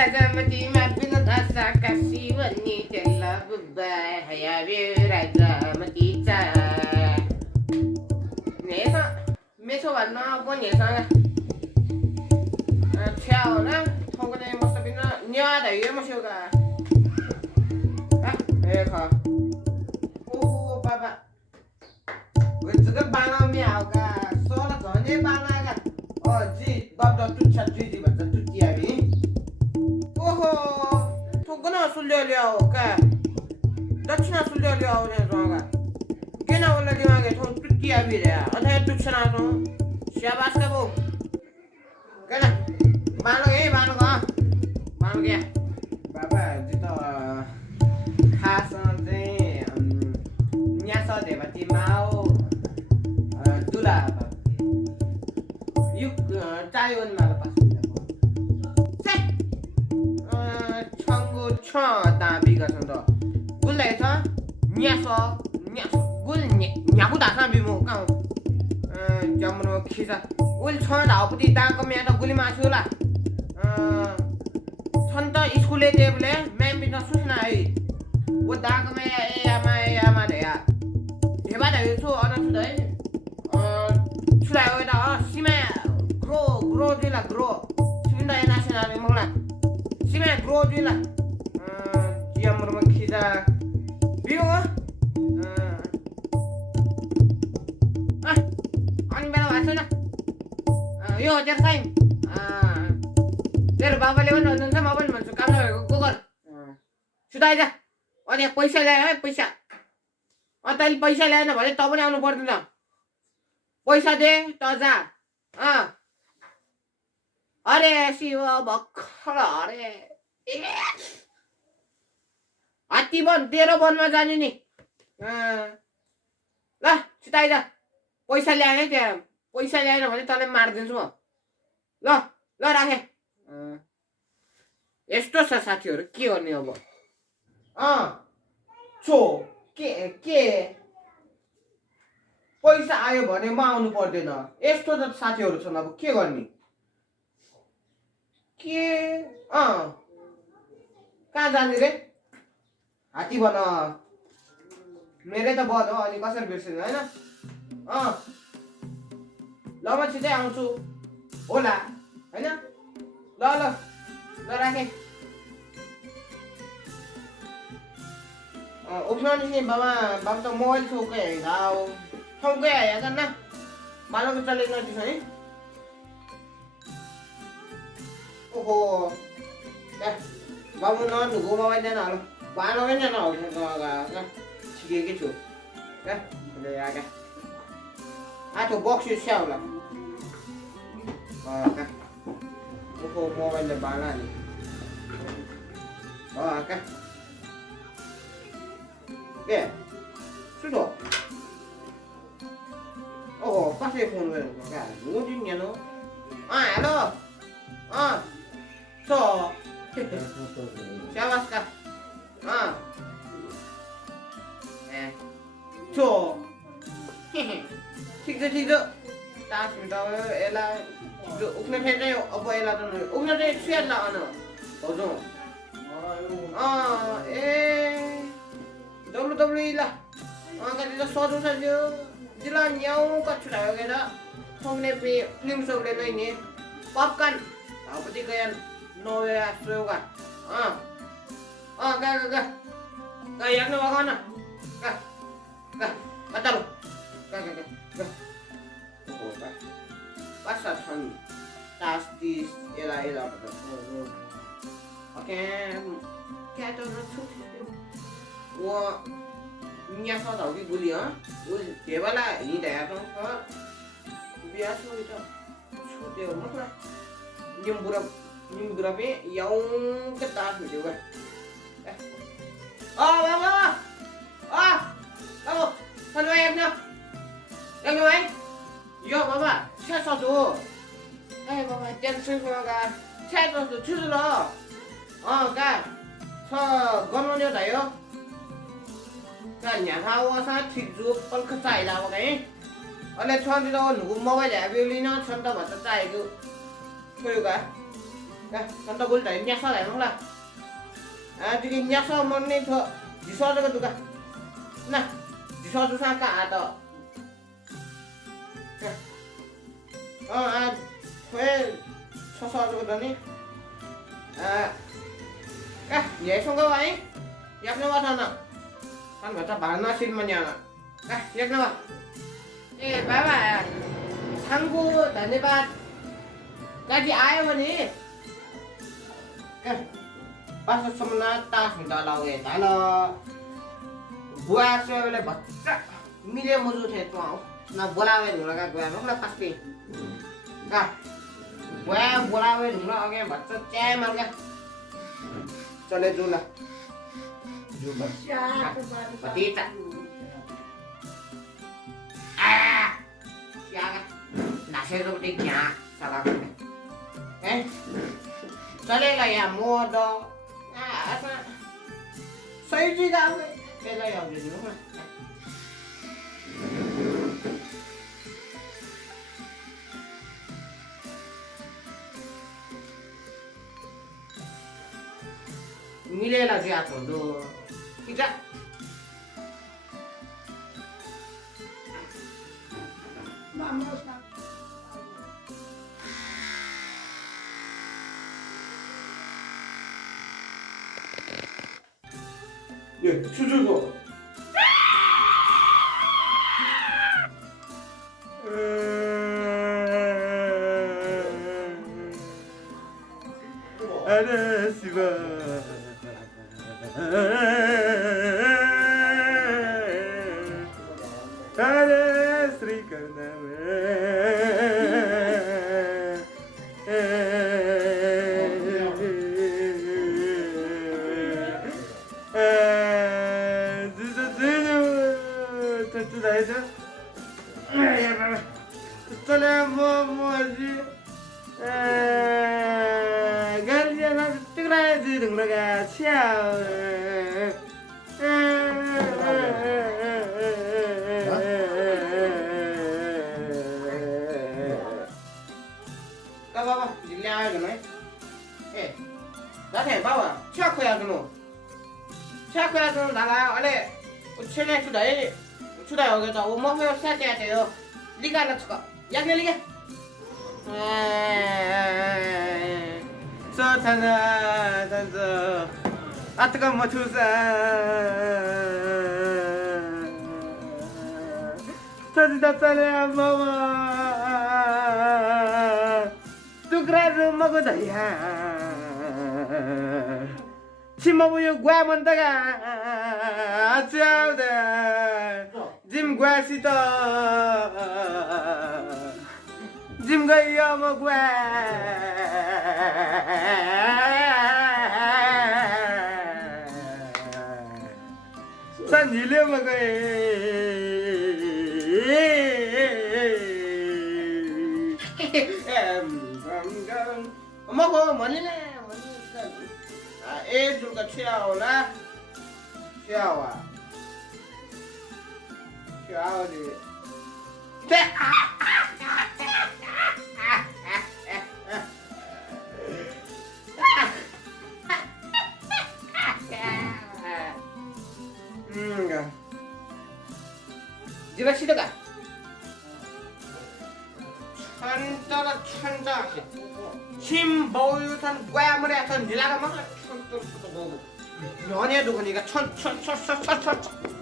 राजामतीमा विनोद आशा काशी भन्ने तेल बुब्बा हयाबे राजामतीचा नेसा मेसो भन्न पनिसँग छ्याउना थौकने मस्त बिन न्याद है मस्योगा ए ख ओ बाबा वजगा बाना मे आउगा सोला धने बानागा ओ जी बाब द तुच्छा जी भन्छ तुच्चिया बि ओहो थौकना सुल्ले ल्याओ का दक्षिणा सुल्ले ल्याओ ने रंगा केना बोला दिमागे थौ तुच्चिया बि रे अथे तुच्छना तो शाबाश का बो केना बानो क्या बाबा जितो खास चाहिँ न्यास देवती माओ दुला युग चायोन माल पास से छंगो छ दाबी गर्छन् त गुल्लै छ न्यास गुल न्याकु दासा बिमो काउ जमनो खिसा उल छ धाउपति दाको म्या त गुली मासु होला छन् त स्कुले टेबले म्याम बिना सुस्ना है वो दाको म्या ए आमा रे या हेबा द छु अन छु दai छुला हो दा सिमा ग्रो दिला ग्रो सिन्दा नेशनल मंगला सिमा ग्रो दिला जियमरमा खिजा बिउ अनि बेला भाषा न यो हजुर साइन तेरो बाबाले पनि भन्नुहुन्छ म पनि भन्छु काम नभएको को गर सुताइ जा अनि पैसा ल्याए है पैसा तैँले पैसा ल्याएन भने त पनि आउनु पर्दैन पैसा दे त जा अरे शिव भर्खर अरे हात्ती बन तेरो वनमा जाने नि ल सुताइ जा पैसा ल्याए त्यहाँ पैसा ल्याएन भने तँलाई मारिदिन्छु म ल राखे यस्तो छ साथीहरु के गर्ने अब छो के पैसा आयो भने म आउनु पर्दैन यस्तो त साथीहरु छन् अब के गर्ने के कहाँ जाने रे हात्ती बन मेरै त बद हो अनि कसरी बिर्सिनु हैन ल म छिटै आउँछु होला हैन ल राखे उफ्न नि बाबा त मोबाइल छोके गाउ ठौकै आया गर्न मालको चले नदिस है ओहो बाबु न नुगो मोबाइल देन हालो बानो पनि न हो छिके छु ले आगा आतो बक्स छ होला ओहो मोबाइलले बाना नि का के सुतो ओहो कसले फोन गरेको का मुदिन यानो हेलो सो शाबाश का सो ठीक छ तास मिटायो एला उक्ने फेरि अब एला त उक्ने चाहिँ छेड ला अन होजो ए WWE ला कति त सजो सजो जिला न्याउ कछुरायो गेदा थोंने पे फिल्म सबले लैने पपकर्न धाउपति गया नोवे आस्योगा गा याक्नु भगवान गा अतलो गा pasar छन् tastis एला oke क्या त छु वो न्यासा धाउकी गुली वो देवाला हिँडेया त बिहा छु त छुट्यो मतलब निम्बुरा पे याउ के तास भिडियो गा बाबा बाबु सन्नु हेर्न हेर्नु भाइ यो बाबा छ सजो ए बाबा टेन्सन गगा छ सजो छु ल का छ गनाउने भयो का न्याहा वसा ठीक जो पल्क चाहिला बगाइ अहिले छ दिदा नुगु मोबाइल ह्याबिलिन छन् त भन्छ चाहिएको छोयो गा Kan ta gul dai nyasa lai mong la. Jadi nyasa mon ni tho diso jaga tuka. Nah, diso tu sa ka ada. Kue so jaga ni. Ye song ka wai. Yak na wa sana. Kan baca bana sin manya. Yak na wa. बाबा थांगो धन्यवाद गाडी आयो भने pass सम्म तास दलावे दल बुआ सेले भच्चा मिले मजु थे तो न बोलावे ढुंगा गया मखला पास्पे का बुआ बोलावे ढुंगा अगे भच्चा च्याय मर्गा चले जुला जुला पतिता Siaga, nasi itu pediknya salah kan? Soalnya ya modal, apa? Saya juga bela yang di rumah. Milih lagi aku tuh, tidak. 예, 추주소. 알았으마. 알았으리까 나왜. चले मोजी गालियाना तिग्राय जिदुंगा छ्याउ का बाबा दिल्ली आयो गनो ए दाथे बाबा छ्या खोया गनो दाला अले छेले छुदाइ हो गयो त ओ मखो स्याटे हो लिगा न छक याक्ने लिगा सथना तन्ज अतक मथुसा सजिदा चले मामा टुक्रा मको दया छिमबु यो ग्वा मन्तगा आचाउदा जिम ग्वासित जिम गयो म ग्वा सन्जिले म गए मको मनिले ए जुका छ्याउला छ्यावा छ्याउ दे 지가 시대가 천자 힘 보유탄 꽌을 해서 니라가 막 연애도 그니까 천천천천천천